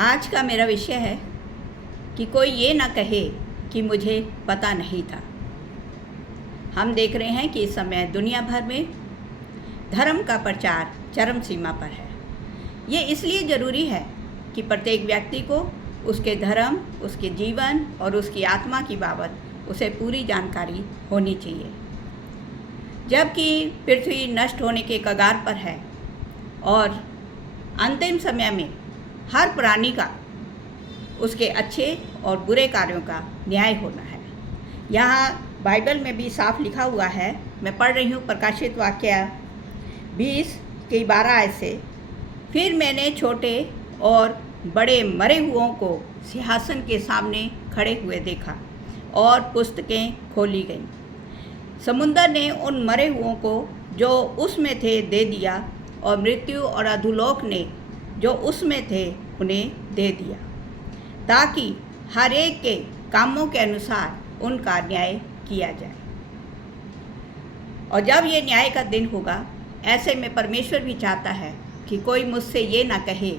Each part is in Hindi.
आज का मेरा विषय है कि कोई ये ना कहे कि मुझे पता नहीं था। हम देख रहे हैं कि इस समय दुनिया भर में धर्म का प्रचार चरम सीमा पर है। ये इसलिए ज़रूरी है कि प्रत्येक व्यक्ति को उसके धर्म, उसके जीवन और उसकी आत्मा की बाबत उसे पूरी जानकारी होनी चाहिए। जबकि पृथ्वी नष्ट होने के कगार पर है और अंतिम समय में हर प्राणी का उसके अच्छे और बुरे कार्यों का न्याय होना है। यहाँ बाइबल में भी साफ लिखा हुआ है। मैं पढ़ रही हूँ प्रकाशित वाक्य 20:12 से। फिर मैंने छोटे और बड़े मरे हुओं को सिंहासन के सामने खड़े हुए देखा और पुस्तकें खोली गईं। समुंदर ने उन मरे हुओं को जो उसमें थे दे दिया और मृत्यु और अधोलोक ने जो उसमें थे उन्हें दे दिया, ताकि हर एक के कामों के अनुसार उनका न्याय किया जाए। और जब ये न्याय का दिन होगा, ऐसे में परमेश्वर भी चाहता है कि कोई मुझसे ये ना कहे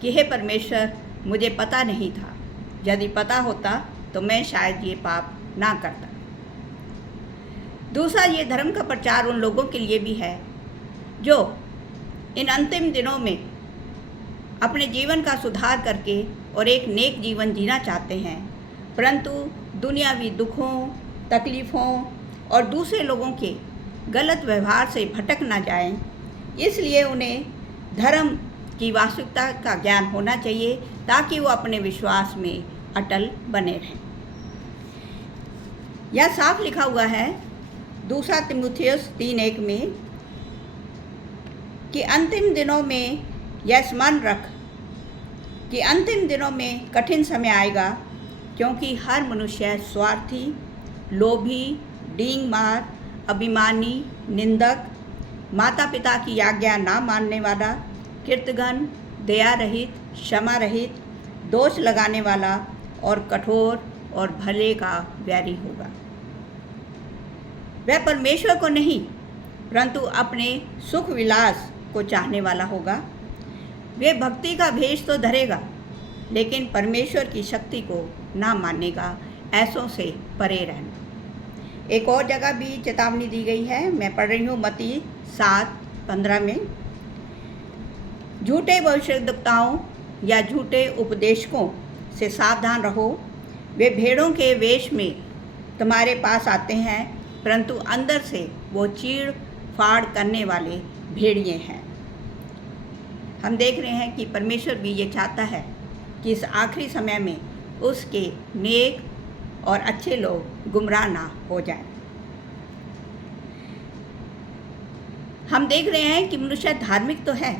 कि हे परमेश्वर, मुझे पता नहीं था। यदि पता होता तो मैं शायद ये पाप ना करता। दूसरा, ये धर्म का प्रचार उन लोगों के लिए भी है जो इन अंतिम दिनों में अपने जीवन का सुधार करके और एक नेक जीवन जीना चाहते हैं, परंतु दुनियावी दुखों, तकलीफ़ों और दूसरे लोगों के गलत व्यवहार से भटक ना जाएं। इसलिए उन्हें धर्म की वास्तविकता का ज्ञान होना चाहिए ताकि वो अपने विश्वास में अटल बने रहें। यह साफ लिखा हुआ है 2 तीमुथियुस 3:1 में कि अंतिम दिनों में यह स्मरण रख कि अंतिम दिनों में कठिन समय आएगा, क्योंकि हर मनुष्य स्वार्थी, लोभी, डींग मार, अभिमानी, निंदक, माता पिता की आज्ञा ना मानने वाला, कृतघ्न, दया रहित, क्षमा रहित, दोष लगाने वाला और कठोर और भले का बैरी होगा। वह परमेश्वर को नहीं परंतु अपने सुख विलास को चाहने वाला होगा। वे भक्ति का भेष तो धरेगा, लेकिन परमेश्वर की शक्ति को ना मानेगा। ऐसों से परे रहना। एक और जगह भी चेतावनी दी गई है। मैं पढ़ रही हूँ मत्ती 7:15 में। झूठे भविष्यद्वक्ताओं या झूठे उपदेशकों से सावधान रहो। वे भेड़ों के वेश में तुम्हारे पास आते हैं, परंतु अंदर से वो चीड़ फाड़ करने वाले भेड़िए हैं। हम देख रहे हैं कि परमेश्वर भी ये चाहता है कि इस आखिरी समय में उसके नेक और अच्छे लोग गुमराह ना हो जाएं। हम देख रहे हैं कि मनुष्य धार्मिक तो है,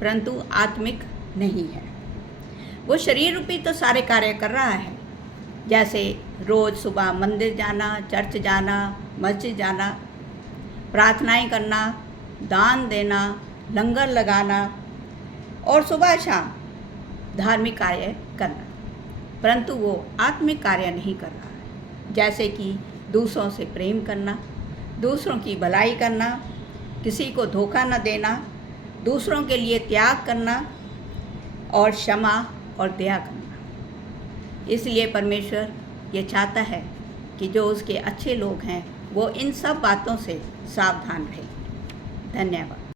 परंतु आत्मिक नहीं है। वो शरीर रूपी तो सारे कार्य कर रहा है, जैसे रोज़ सुबह मंदिर जाना, चर्च जाना, मस्जिद जाना, प्रार्थनाएं करना, दान देना, लंगर लगाना और सुबह शाम धार्मिक कार्य करना, परंतु वो आत्मिक कार्य नहीं कर रहा है। जैसे कि दूसरों से प्रेम करना, दूसरों की भलाई करना, किसी को धोखा न देना, दूसरों के लिए त्याग करना और क्षमा और दया करना। इसलिए परमेश्वर ये चाहता है कि जो उसके अच्छे लोग हैं वो इन सब बातों से सावधान रहें। धन्यवाद।